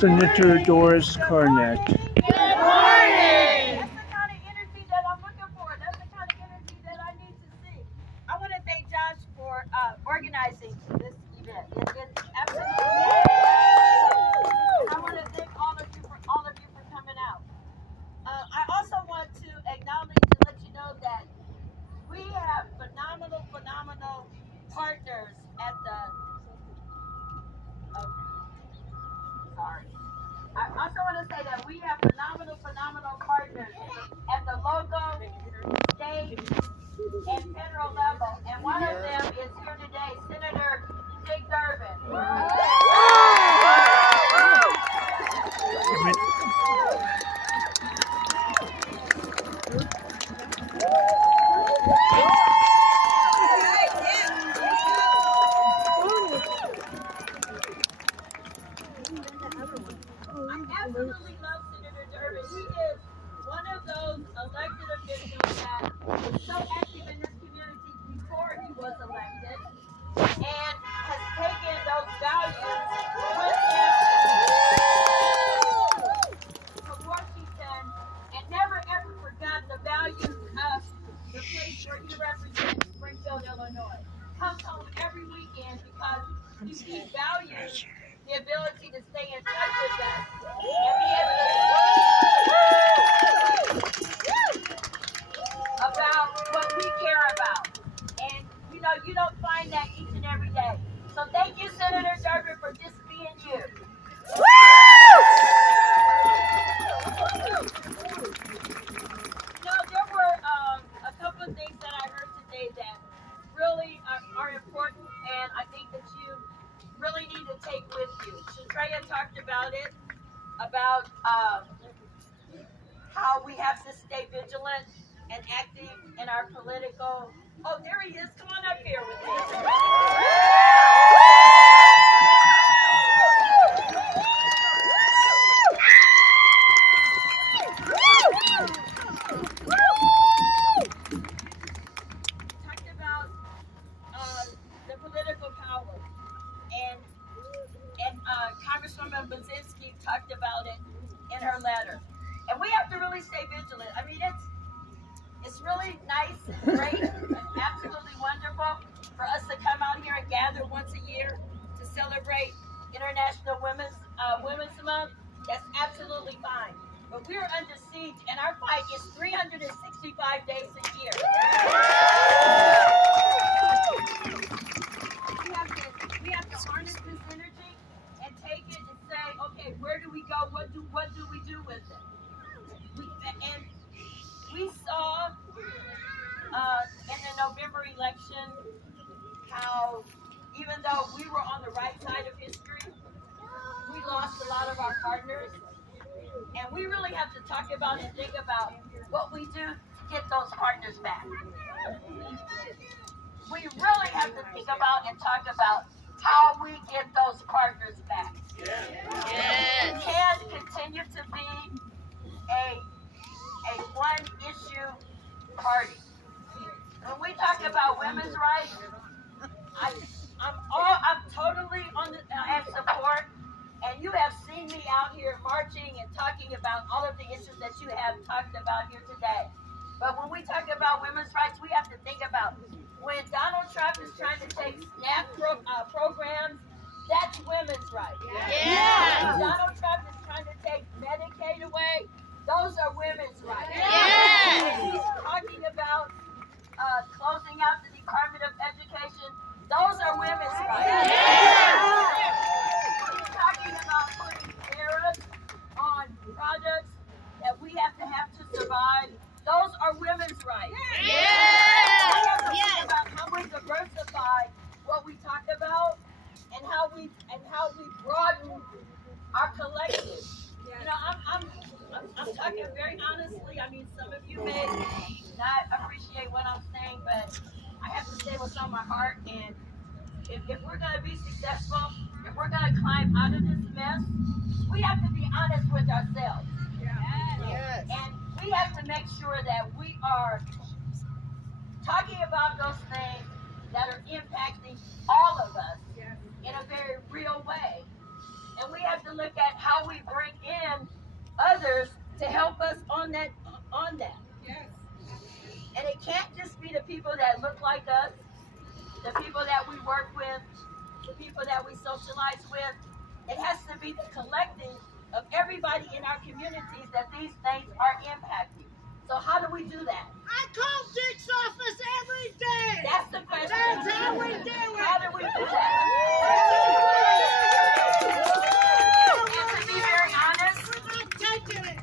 Senator Doris Turner. Good morning. That's the kind of energy that I'm looking for. That's the kind of energy that I need to see. I want to thank Josh for organizing this event. It's absolutely. I want to thank all of you for coming out. I also want to acknowledge and let you know that we have phenomenal partners at the. Okay, sorry. I also want to say that we have phenomenal partners at the local, state, and federal level. And one of them is here today, Senator Dick Durbin. I absolutely love Senator Durbin. He is one of those elected officials that was so active in this community before he was elected and has taken those values to Washington and never ever forgot the values of the place where he represents, Springfield, Illinois. Comes home every weekend because he values the ability to stay in touch with us and be able to about what we care about. And you don't find that each and every day. So thank you, Senator Durbin, for just being you. There were a couple of things that I heard today that really are important, and I think that you really need to take with you. Shatreya talked about it, about how we have to stay vigilant and active in our political. Oh, there he is. Come on up here with me. Talked about the political power, and Congresswoman Bazinski talked about it in her letter. And we have to really stay vigilant. I mean, it's really nice and great and absolutely wonderful for us to come out here and gather once a year to celebrate International Women's Month. That's absolutely fine. But we're under siege, and our fight is 365 days a year. We have to harness this energy and take it and say, okay, where do we go? What do we do with it? We saw in the November election how even though we were on the right side of history, we lost a lot of our partners. And we really have to talk about and think about what we do to get those partners back. We really have to think about and talk about how we get those partners back. Yes. We can't continue to be a one-issue party. When we talk about women's rights, I'm totally on and support. And you have seen me out here marching and talking about all of the issues that you have talked about here today. But when we talk about women's rights, we have to think about when Donald Trump is trying to take SNAP programs, that's women's rights. Yeah. When Donald Trump is trying to take Medicaid away, those are women's rights. Yeah. When he's talking about closing out the Department of Education, those are women's rights. Yeah. He's talking about putting tariffs on products that we have to survive. Those are women's rights. Yeah. We have to think about how we diversify what we talk about and how we broaden our collective. I'm talking very honestly. I mean, some of you may not appreciate what I'm saying, but I have to say what's on my heart. And if we're going to be successful, if we're going to climb out of this mess, we have to be honest with ourselves. Yes. And we have to make sure that we are talking about those things that are impacting all of us in a very real way. And we have to look at how we others to help us on that. Yes. And it can't just be the people that look like us, the people that we work with, the people that we socialize with. It has to be the collective of everybody in our communities that these things are impacting. So how do we do that? I call Dick's office every day. That's the question. That's how we do it. How do we do that? And to be very honest, We're not taking it.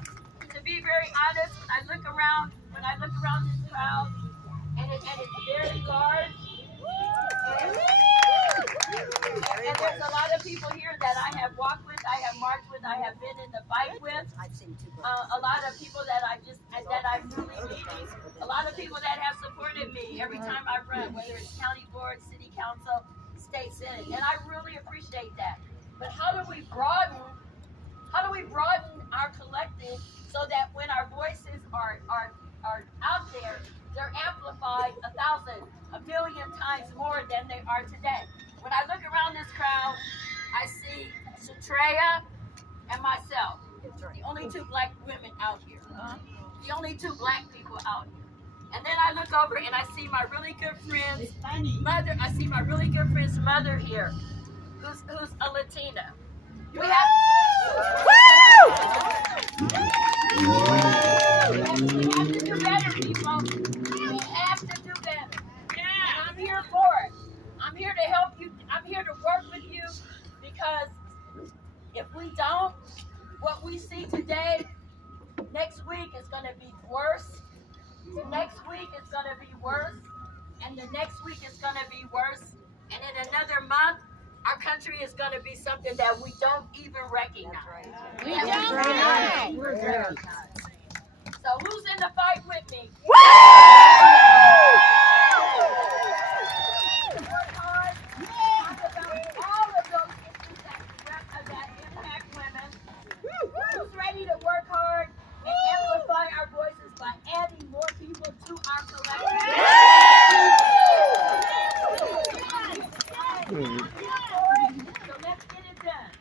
when I look around this crowd, and it's very large. And there's a lot of people here that I have walked with, I have marched with, I have been in the fight with. A lot of people that I'm newly meeting. A lot of people that have supported me every time I run, whether it's county board, city council, state senate, and I really appreciate that. But how do we broaden our collective so that when our voices are out there, they're amplified 1,000, 1,000,000 times more than they are today? When I look around this crowd, I see Sutrea and myself, the only two black women out here, the only two black people out here. And then I look over and I see my really good friend's mother. I see my really good friend's mother here, who's a Latina. We have to do better, people. We have to do better. And I'm here for it. I'm here to help you. I'm here to work with you, because if we don't, what we see today, next week is going to be worse. Next week is going to be worse. And the next week is going to be worse. And in another month, our country is going to be something that we don't even recognize. We don't know. So who's in the fight with me? Work hard. Talk about all of those issues that impact women. Who's ready to work hard and amplify our voices by adding more people to our collective? So let's get it done.